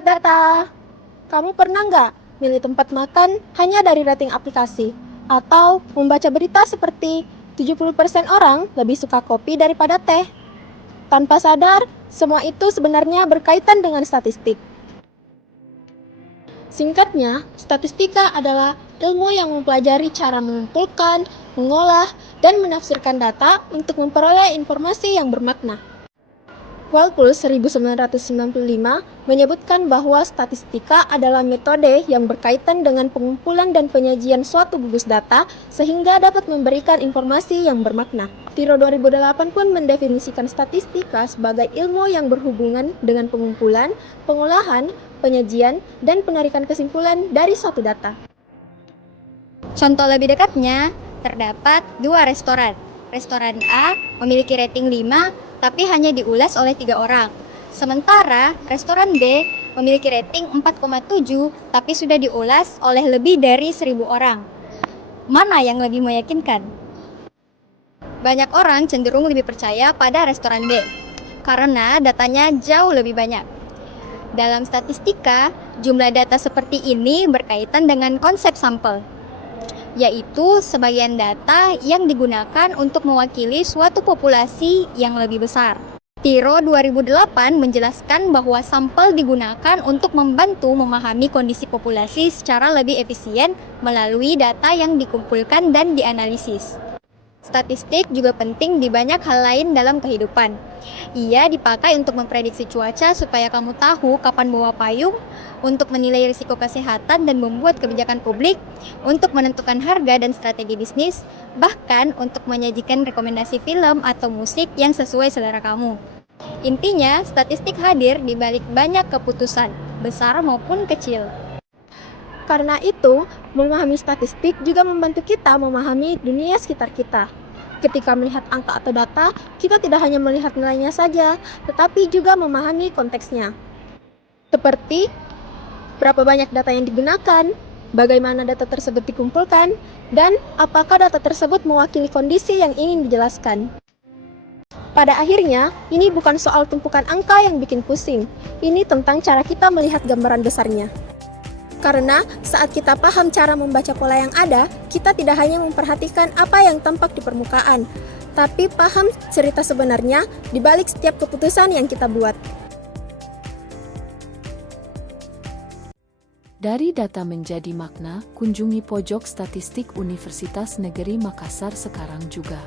Sobat Data, kamu pernah nggak milih tempat makan hanya dari rating aplikasi? Atau membaca berita seperti 70% orang lebih suka kopi daripada teh? Tanpa sadar, semua itu sebenarnya berkaitan dengan statistik. Singkatnya, statistika adalah ilmu yang mempelajari cara mengumpulkan, mengolah, dan menafsirkan data untuk memperoleh informasi yang bermakna. Walpole 1995 menyebutkan bahwa statistika adalah metode yang berkaitan dengan pengumpulan dan penyajian suatu gugus data sehingga dapat memberikan informasi yang bermakna. Tiro 2008 pun mendefinisikan statistika sebagai ilmu yang berhubungan dengan pengumpulan, pengolahan, penyajian, dan penarikan kesimpulan dari suatu data. Contoh lebih dekatnya, terdapat dua restoran. Restoran A memiliki rating 5, tapi hanya diulas oleh 3 orang. Sementara restoran B memiliki rating 4,7, tapi sudah diulas oleh lebih dari 1.000 orang. Mana yang lebih meyakinkan? Banyak orang cenderung lebih percaya pada restoran B, karena datanya jauh lebih banyak. Dalam statistika, jumlah data seperti ini berkaitan dengan konsep sampel, yaitu sebagian data yang digunakan untuk mewakili suatu populasi yang lebih besar. Tiro 2008 menjelaskan bahwa sampel digunakan untuk membantu memahami kondisi populasi secara lebih efisien melalui data yang dikumpulkan dan dianalisis. Statistik juga penting di banyak hal lain dalam kehidupan. Ia dipakai untuk memprediksi cuaca supaya kamu tahu kapan bawa payung, untuk menilai risiko kesehatan dan membuat kebijakan publik, untuk menentukan harga dan strategi bisnis, bahkan untuk menyajikan rekomendasi film atau musik yang sesuai selera kamu. Intinya, statistik hadir di balik banyak keputusan, besar maupun kecil. Karena itu, memahami statistik juga membantu kita memahami dunia sekitar kita. Ketika melihat angka atau data, kita tidak hanya melihat nilainya saja, tetapi juga memahami konteksnya. Seperti berapa banyak data yang digunakan, bagaimana data tersebut dikumpulkan, dan apakah data tersebut mewakili kondisi yang ingin dijelaskan. Pada akhirnya, ini bukan soal tumpukan angka yang bikin pusing, ini tentang cara kita melihat gambaran besarnya. Karena saat kita paham cara membaca pola yang ada, kita tidak hanya memperhatikan apa yang tampak di permukaan, tapi paham cerita sebenarnya di balik setiap keputusan yang kita buat. Dari data menjadi makna, kunjungi pojok statistik Universitas Negeri Makassar sekarang juga.